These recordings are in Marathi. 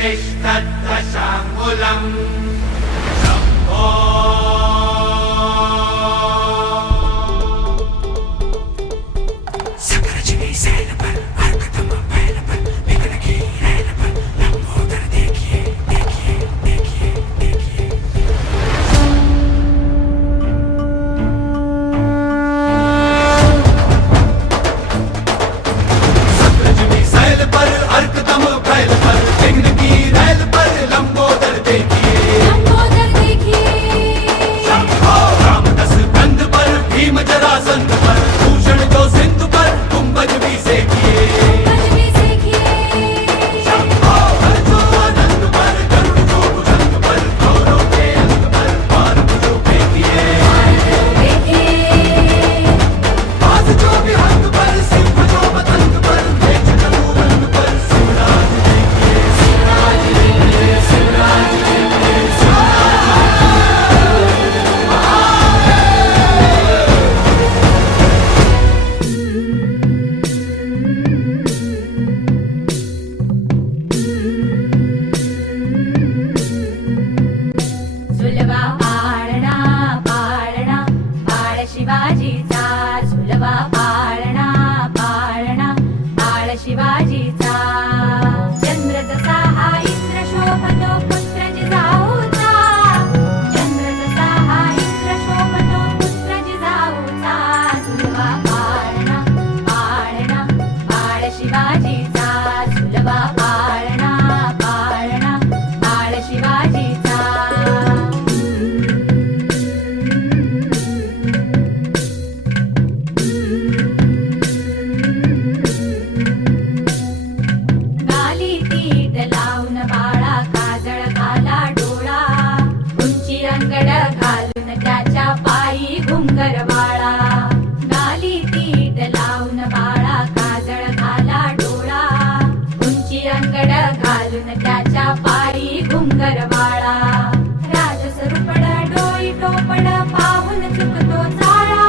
तिष्ठत्तशाङ्गुलम् शम्भो सकरजनी सैल पर हरकतम बैल पर बिगड़ की रैल पर लंबोदर देखिए देखिए देखिए देखिए सकरजनी सैल पर हरकतम बैल पर बिगड़ की रैल पर लंबोदर देखिए शंभो रामदस कंध पर भीम जरासंध पर भूषण जो सिंधु पर गुंबज भी सेकिए शंभो अर्जुन आनंद पर गरुड़ जो भुजंग पर गौरव के अंग पर बाण जो फेंकिए बाज जो विहंग पर सिंह जो मतंग पर तेज तनु रंग पर शिवराज देखिए शिवराज देखिए शिवराज देखिए झुलवा पाळणा पाळणा बाळ शिवाजीचा झुलवा पाळणा पाळणा बाळ शिवाजीचा चंद्र जसा हा इंद्र शोभतो पुत्र जिजाऊचा चंद्र जसा हा इंद्र शोभतो पुत्र जिजाऊचा झुलवा पाळणा पाळणा बाळ शिवाजीचा झुलवा पाळणा पाळणा बाळ शिवाजीचा गाली तीट लावून बाळा काजळ घाला डोळा उंची अंगड घालून त्याच्या पायी घुंगर वाळा गाली तीट लावून बाळा काजळ घाला डोळा उंची अंगड घालून त्याच्या पायी घुंगर वाळा राजसरूपड डोई टोपड पाहून चुकतो चाळा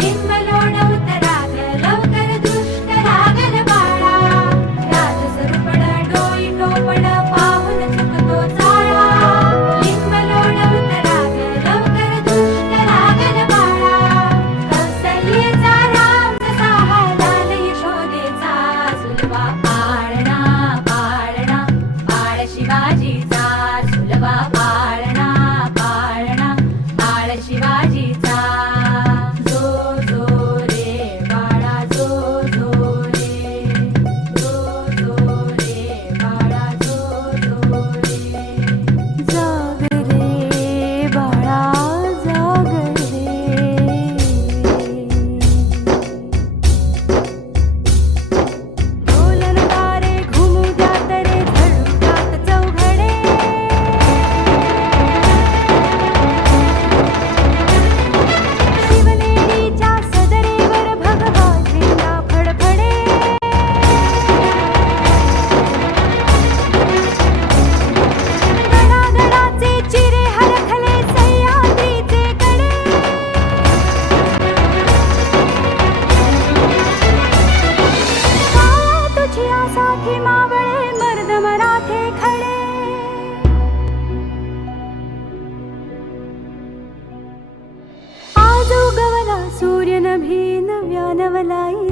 लिंब लोण उतराग लवकर दृष्ट लागल बाळा राजसरूपड डोई टोपड पाहून चुकतो चाळा लिंब लोण उतराग लवकर दृष्ट लागल बाळा कौसल्येचा राम जसा हा लाल यशोदेचा झुलवा पाळणा पाळणा बाळ शिवाजीचा झुलवा पाळणा पाळणा बाळ शिवाजीचा जो जो रे बाळा जो जो रे जो जो रे बाळा जो जो रे जाग रे बाळा जाग रे ढोलन तारे घुमू द्यात रे धडकात चौघडे शिवनेरीच्या सदरेवर भगवा झेंडा फडफडे गडागडाचे चिरे हरखले सह्याद्रीचे कडे काया तुझी आसाठी मावळे मर्द मराठे खडे आज उगवला सूर्य नभी नव्या नवलाई